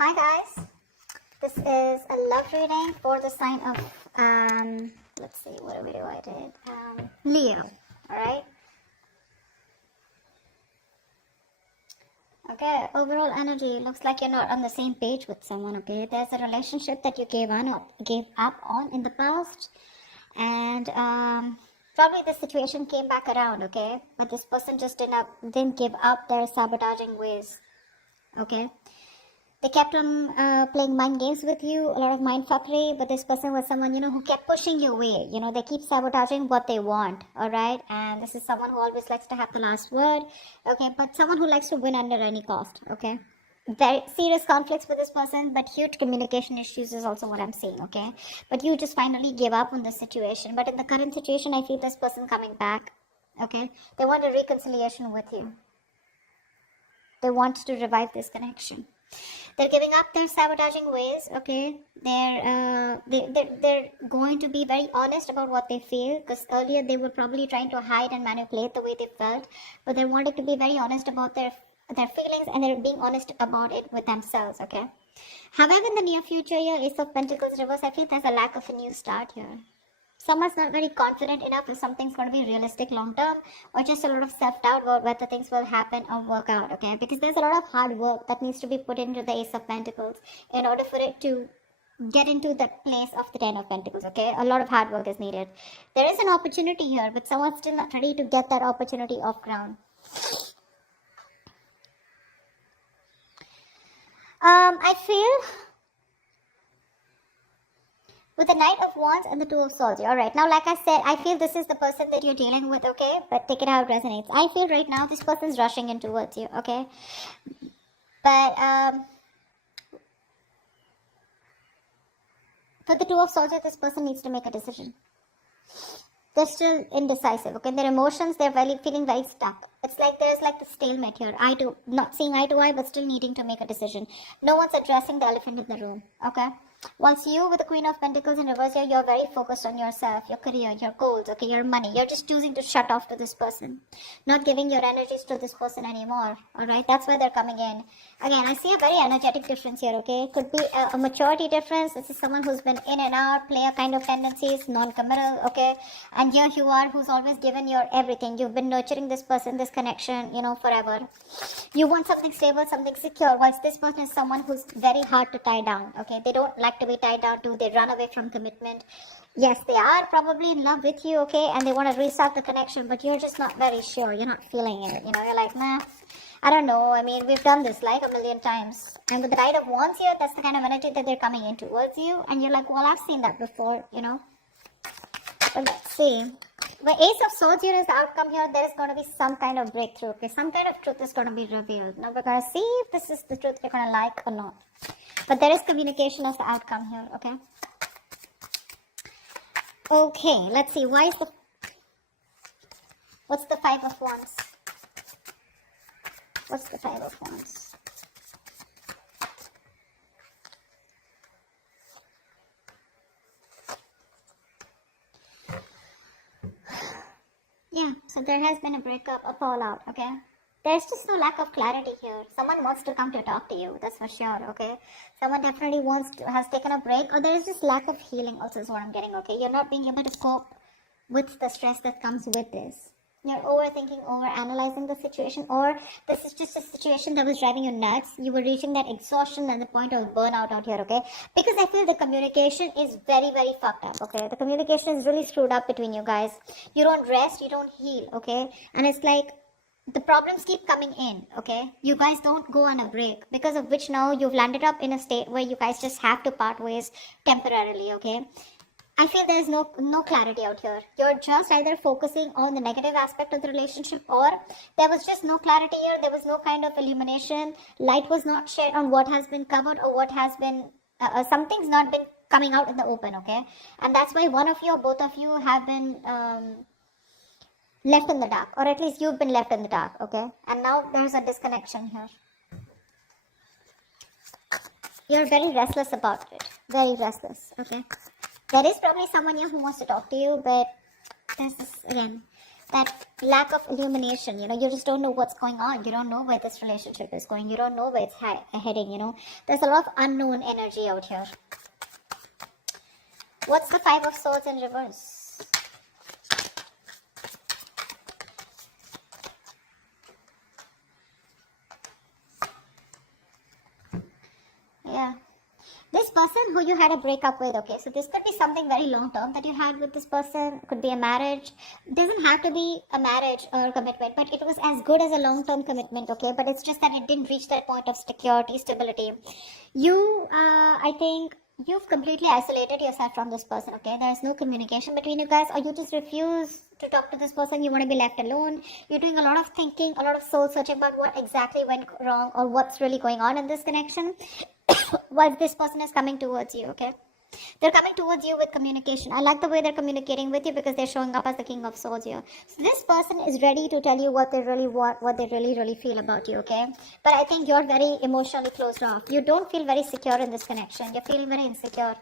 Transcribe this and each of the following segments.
Hi guys, this is a love reading for the sign of let's see what video I did. Leo. Alright. Okay, overall energy looks like you're not on the same page with someone, okay? There's a relationship that you gave up on in the past, and probably the situation came back around, okay? But this person just didn't give up their sabotaging ways. Okay, they kept on playing mind games with you, a lot of mind fuckery, but this person was someone, who kept pushing you away. They keep sabotaging what they want, alright? And this is someone who always likes to have the last word, okay? But someone who likes to win under any cost, okay? Very serious conflicts with this person, but huge communication issues is also what I'm seeing, okay? But you just finally gave up on this situation. But in the current situation, I feel this person coming back, okay? They want a reconciliation with you. They want to revive this connection. They're giving up their sabotaging ways, okay? They're going to be very honest about what they feel, because earlier they were probably trying to hide and manipulate the way they felt, but they're wanting to be very honest about their feelings, and they're being honest about it with themselves, okay? However, in the near future here, Ace of Pentacles reverse, I feel there's a lack of a new start here. Someone's not very confident enough if something's going to be realistic long term, or just a lot of self-doubt about whether things will happen or work out, okay? Because there's a lot of hard work that needs to be put into the Ace of Pentacles in order for it to get into the place of the Ten of Pentacles, okay? A lot of hard work is needed. There is an opportunity here, but someone's still not ready to get that opportunity off ground. I feel with the Knight of Wands and the Two of Swords. Alright, now like I said, I feel this is the person that you're dealing with, okay? But take it how it resonates. I feel right now this person's rushing in towards you, okay? But for the Two of Swords, this person needs to make a decision. They're still indecisive, okay? Their emotions, they're feeling very stuck. It's like there's like the stalemate here. Not seeing eye to eye, but still needing to make a decision. No one's addressing the elephant in the room, okay? Whilst you with the Queen of Pentacles in reverse here, you're very focused on yourself, your career, your goals, okay, your money. You're just choosing to shut off to this person, not giving your energies to this person anymore, alright? That's why they're coming in. Again, I see a very energetic difference here, okay? Could be a maturity difference. This is someone who's been in and out, player kind of tendencies, non-committal, okay? And here you are, who's always given your everything. You've been nurturing this person, this connection, forever. You want something stable, something secure, whilst this person is someone who's very hard to tie down, okay? They don't like to be tied down to, they run away from commitment. Yes, they are probably in love with you, okay, and they want to restart the connection, but you're just not very sure. You're not feeling it, you're like, nah, I don't know. I mean, we've done this like a million times. And with the Knight of Wands here, that's the kind of energy that they're coming in towards you, and you're like, well, I've seen that before, But let's see. The Ace of Swords here is the outcome here. There is going to be some kind of breakthrough, okay? Some kind of truth is going to be revealed. Now we're going to see if this is the truth you're going to like or not. But there is communication as the outcome here, okay? Okay, let's see. What's the Five of Wands? What's the Five of Wands? Yeah, so there has been a breakup, a fallout, okay? There's just no lack of clarity here. Someone wants to come to talk to you, that's for sure, okay? Someone definitely has taken a break, or there is just lack of healing also is what I'm getting, okay? You're not being able to cope with the stress that comes with this. You're overthinking, overanalyzing the situation, or this is just a situation that was driving you nuts. You were reaching that exhaustion and the point of burnout out here, okay? Because I feel the communication is very, very fucked up, okay? The communication is really screwed up between you guys. You don't rest, you don't heal, okay? And it's like the problems keep coming in, okay? You guys don't go on a break, because of which now you've landed up in a state where you guys just have to part ways temporarily, okay? I feel there's no clarity out here. You're just either focusing on the negative aspect of the relationship, or there was just no clarity here. There was no kind of illumination. Light was not shed on what has been covered, or what has been, something's not been coming out in the open, okay? And that's why one of you or both of you have been left in the dark, or at least you've been left in the dark, okay? And now there's a disconnection here. You're very restless about it. Very restless, okay? There is probably someone here who wants to talk to you, but there's this, again, that lack of illumination. You just don't know what's going on. You don't know where this relationship is going. You don't know where it's heading. There's a lot of unknown energy out here. What's the Five of Swords in reverse? Yeah. This person who you had a breakup with, okay, so this could be something very long term that you had with this person. Could be a marriage. It doesn't have to be a marriage or a commitment, but it was as good as a long term commitment, okay, but it's just that it didn't reach that point of security, stability. I think you've completely isolated yourself from this person, okay. There's no communication between you guys, or you just refuse to talk to this person. You want to be left alone. You're doing a lot of thinking, a lot of soul searching about what exactly went wrong or what's really going on in this connection. While this person is coming towards you, okay, they're coming towards you with communication. I like the way they're communicating with you because they're showing up as the King of Swords here. So this person is ready to tell you what they really want, what they really feel about you, okay. But I think you're very emotionally closed off. You don't feel very secure in this connection. You're feeling very insecure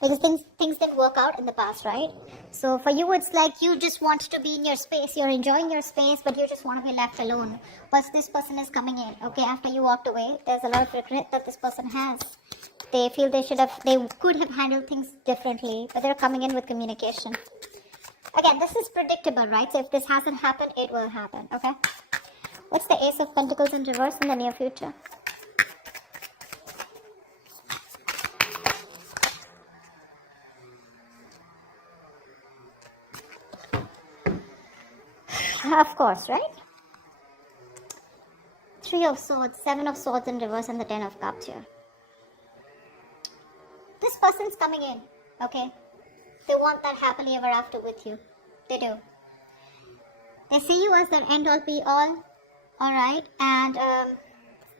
because things didn't work out in the past, right? So for you, it's like you just want to be in your space. You're enjoying your space, but you just want to be left alone. But this person is coming in, okay, after you walked away. There's a lot of regret that this person has. They feel they could have handled things differently, but they're coming in with communication. Again, this is predictable, right? So if this hasn't happened, it will happen, okay? What's the Ace of Pentacles in reverse in the near future? Of course, right? Three of Swords, Seven of Swords in reverse, and the Ten of Cups here. This person's coming in, okay? They want that happily ever after with you. They do. They see you as their end all be all, alright? And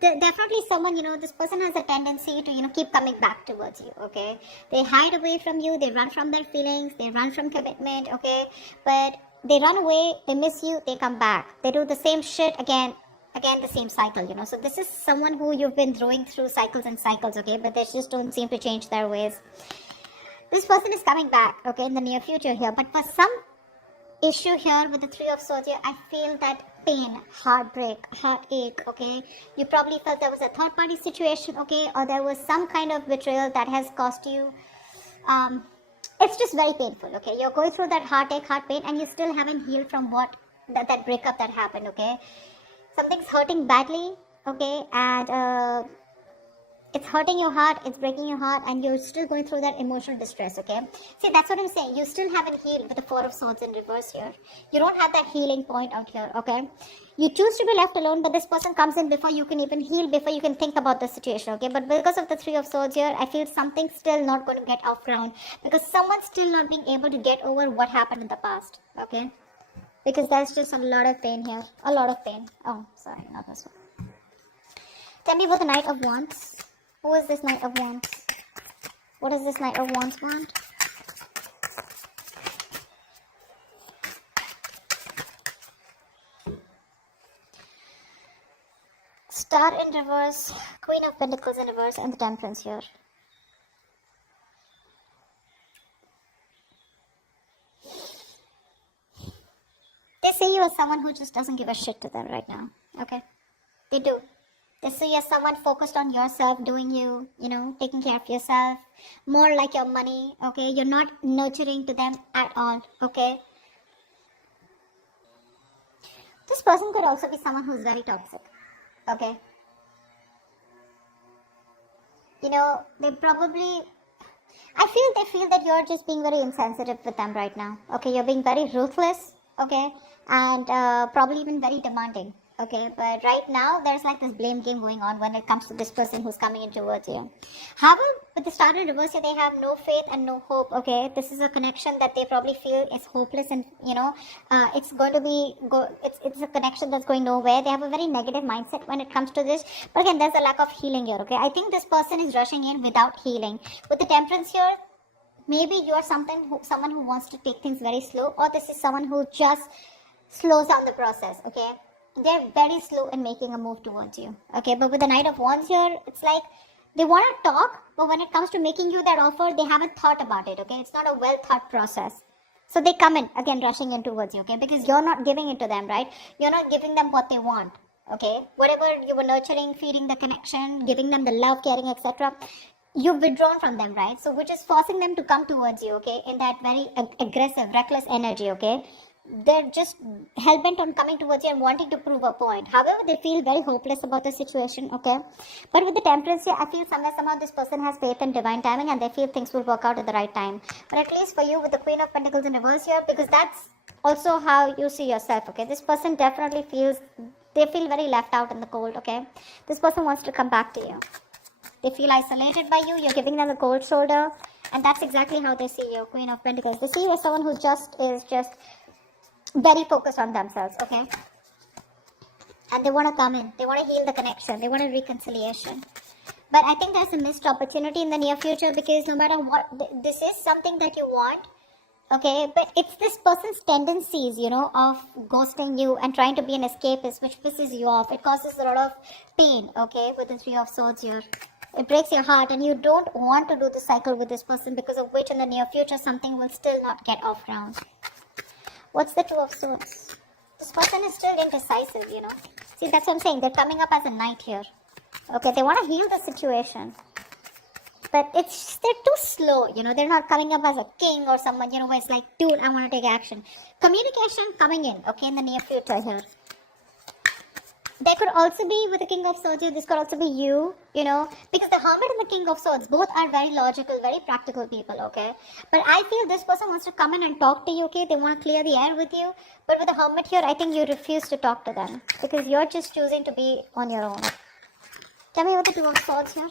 definitely someone, this person has a tendency to, keep coming back towards you, okay? They hide away from you, they run from their feelings, they run from commitment, okay? But they run away, they miss you, they come back. They do the same shit again, the same cycle, So this is someone who you've been throwing through cycles and cycles, okay? But they just don't seem to change their ways. This person is coming back, okay, in the near future here. But for some issue here with the Three of Swords here, I feel that pain, heartbreak, heartache, okay? You probably felt there was a third party situation, okay? Or there was some kind of betrayal that has cost you it's just very painful, okay? You're going through that heartache, heart pain, and you still haven't healed from that breakup that happened, okay? Something's hurting badly, okay? And it's hurting your heart, it's breaking your heart, and you're still going through that emotional distress, okay? See, that's what I'm saying. You still haven't healed with the Four of Swords in reverse here. You don't have that healing point out here, okay? You choose to be left alone, but this person comes in before you can even heal, before you can think about the situation, okay? But because of the Three of Swords here, I feel something's still not going to get off ground because someone's still not being able to get over what happened in the past, okay? Because there's just a lot of pain here. A lot of pain. Oh, sorry, not this one. Tell me about the Knight of Wands. Who is this Knight of Wands? What does this Knight of Wands want? Star in reverse, Queen of Pentacles in reverse, and the Temperance here. They see you as someone who just doesn't give a shit to them right now, okay? They do. They see you as someone focused on yourself, doing you, taking care of yourself, more like your money, okay? You're not nurturing to them at all, okay? This person could also be someone who's very toxic, okay? They probably, they feel that you're just being very insensitive with them right now, okay? You're being very ruthless, okay? And probably even very demanding. Okay, but right now there's like this blame game going on when it comes to this person who's coming in towards you. However, with the Star in reverse, they have no faith and no hope. Okay, this is a connection that they probably feel is hopeless, and it's going to be it's a connection that's going nowhere. They have a very negative mindset when it comes to this. But again, there's a lack of healing here. Okay, I think this person is rushing in without healing. With the Temperance here, maybe you're someone who wants to take things very slow, or this is someone who just slows down the process. Okay. They're very slow in making a move towards you. Okay, but with the Knight of Wands here, it's like they want to talk, but when it comes to making you that offer, they haven't thought about it. Okay, it's not a well thought process. So they come in again, rushing in towards you, okay? Because you're not giving it to them, right? You're not giving them what they want, okay? Whatever you were nurturing, feeding the connection, giving them the love, caring, etc., you've withdrawn from them, right? So which is forcing them to come towards you, okay? In that very aggressive, reckless energy, okay? They're just hell-bent on coming towards you and wanting to prove a point. However, they feel very hopeless about the situation, okay? But with the temperance here, I feel somewhere, somehow this person has faith in divine timing and they feel things will work out at the right time. But at least for you with the Queen of Pentacles in reverse here, because that's also how you see yourself, okay? This person definitely feels, they feel very left out in the cold, okay? This person wants to come back to you. They feel isolated by you, you're giving them the cold shoulder, and that's exactly how they see you, Queen of Pentacles. They see you as someone who is just very focused on themselves, okay? And they want to come in, they want to heal the connection, they want a reconciliation. But I think there's a missed opportunity in the near future, because no matter what, this is something that you want, okay? But it's this person's tendencies, of ghosting you and trying to be an escapist, which pisses you off. It causes a lot of pain, okay, with the Three of Swords here. It breaks your heart, and you don't want to do the cycle with this person, because of which in the near future something will still not get off ground. What's the Two of Swords? This person is still indecisive, See, that's what I'm saying. They're coming up as a knight here. Okay, they want to heal the situation. But they're too slow, They're not coming up as a king or someone, where it's like, dude, I want to take action. Communication coming in, okay, in the near future here. There could also be, with the King of Swords, this could also be you, because the Hermit and the King of Swords both are very logical, very practical people, okay? But I feel this person wants to come in and talk to you, okay? They want to clear the air with you. But with the Hermit here, I think you refuse to talk to them, because you're just choosing to be on your own. Tell me what the Two of Swords here.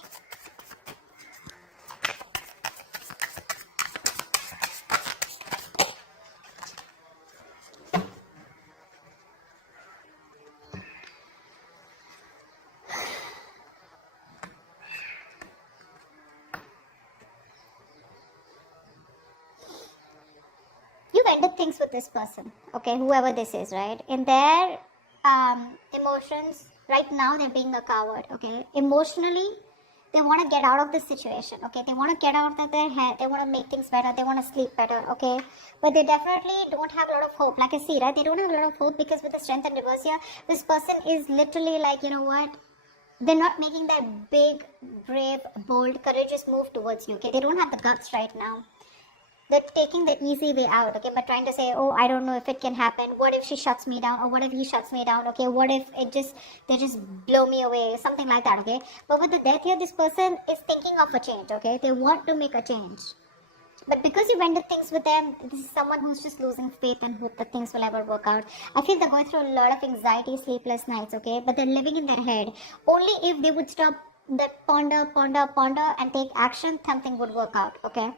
You've ended things with this person, okay, whoever this is, right? In their emotions, right now they're being a coward, okay? Emotionally, they want to get out of this situation, okay? They want to get out of their head, they want to make things better, they want to sleep better, okay? But they definitely don't have a lot of hope. Like I see, right? They don't have a lot of hope, because with the Strength and reverse here, this person is literally like, you know what? They're not making that big, brave, bold, courageous move towards you, okay? They don't have the guts right now. They're taking the easy way out, okay, but trying to say, oh, I don't know if it can happen. What if she shuts me down? Or what if he shuts me down? Okay, what if they just blow me away? Something like that, okay? But with the Death here, this person is thinking of a change, okay? They want to make a change. But because you've ended things with them, this is someone who's just losing faith in hope that things will ever work out. I feel they're going through a lot of anxiety, sleepless nights, okay? But they're living in their head. Only if they would stop that ponder, and take action, something would work out, okay?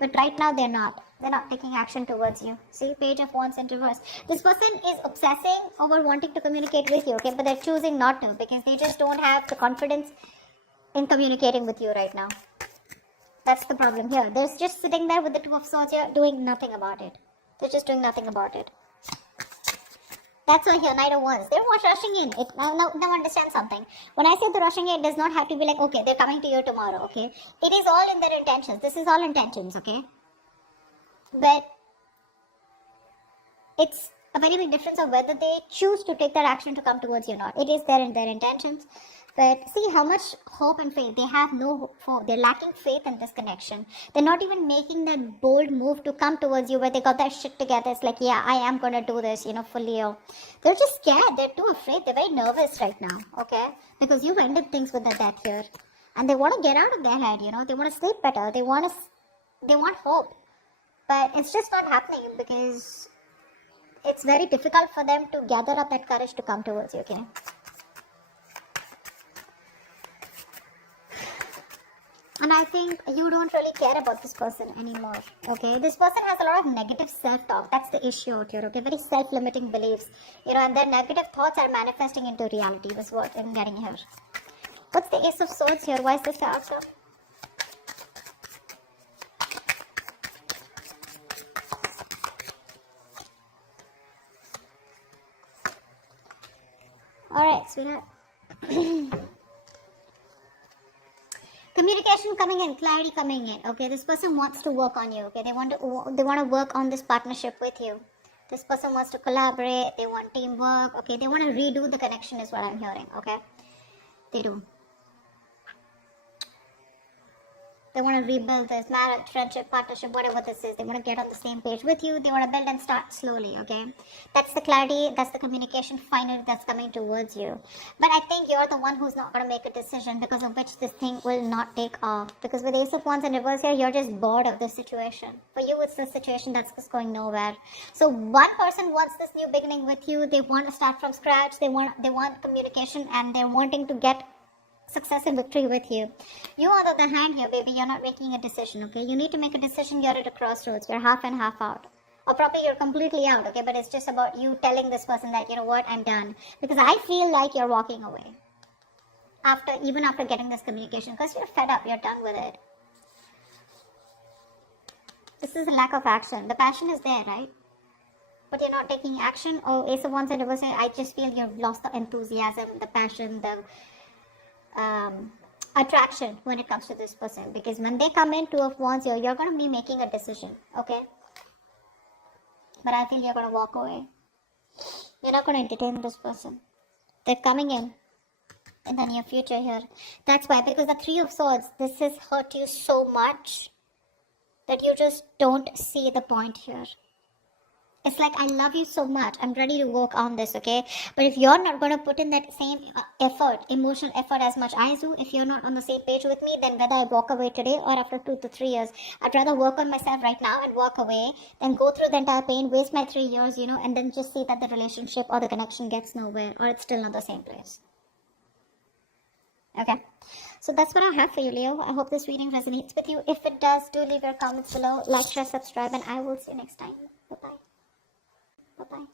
But right now they're not. They're not taking action towards you. See, Page of Wands in reverse. This person is obsessing over wanting to communicate with you, okay? But they're choosing not to, because they just don't have the confidence in communicating with you right now. That's the problem here. They're just sitting there with the Two of Swords here, doing nothing about it. They're just doing nothing about it. That's why here, Knight of Wands. They're not rushing in. Now understand something. When I say they're rushing in, it does not have to be like, okay, they're coming to you tomorrow, okay? It is all in their intentions. This is all intentions, okay? But it's a very big difference of whether they choose to take that action to come towards you or not. It is there in their intentions. But see how much hope and faith. They have no hope for. They're lacking faith in this connection. They're not even making that bold move to come towards you where they got their shit together. It's like, yeah, I am going to do this, fully. They're just scared. They're too afraid. They're very nervous right now, okay? Because you've ended things with the Death here. And they want to get out of their head, They want to sleep better. They want hope. But it's just not happening, because it's very difficult for them to gather up that courage to come towards you, okay? And I think you don't really care about this person anymore, okay? This person has a lot of negative self-talk. That's the issue out here, okay? Very self-limiting beliefs, and their negative thoughts are manifesting into reality. That's what I'm getting here. What's the Ace of Swords here? Why is this the outcome? Alright, sweetheart. Communication coming in, clarity coming in. Okay, this person wants to work on you. Okay, they want to work on this partnership with you. This person wants to collaborate. They want teamwork. Okay, they want to redo the connection is what I'm hearing. Okay, they do. They want to rebuild this marriage, friendship, partnership, whatever this is. They want to get on the same page with you. They want to build and start slowly, okay? That's the clarity, that's the communication finally that's coming towards you. But I think you're the one who's not going to make a decision because of which this thing will not take off. Because with Ace of Wands in reverse here, you're just bored of the situation. For you, it's the situation that's just going nowhere. So one person wants this new beginning with you. They want to start from scratch. They want communication, and they're wanting to get success and victory with you. You, on the other hand here, baby, you're not making a decision, okay? You need to make a decision. You're at a crossroads. You're half in, half out. Or probably you're completely out, okay? But it's just about you telling this person that, you know what, I'm done. Because I feel like you're walking away. Even after getting this communication. Because you're fed up. You're done with it. This is a lack of action. The passion is there, right? But you're not taking action. Oh, Ace of Wands and reverse, I just feel you've lost the enthusiasm, the passion, the attraction when it comes to this person, because when they come in, Two of Wands, you're going to be making a decision, okay? But I feel you're going to walk away. You're not going to entertain this person. They're coming in the near future here. That's why, because the Three of Swords, this has hurt you so much that you just don't see the point here. It's like, I love you so much. I'm ready to work on this, okay? But if you're not going to put in that same effort, emotional effort as much I do, if you're not on the same page with me, then whether I walk away today or after 2 to 3 years, I'd rather work on myself right now and walk away than go through the entire pain, waste my 3 years, you know, and then just see that the relationship or the connection gets nowhere or it's still not the same place. Okay? So that's what I have for you, Leo. I hope this reading resonates with you. If it does, do leave your comments below. Like, share, subscribe, and I will see you next time. Bye-bye. Bye-bye.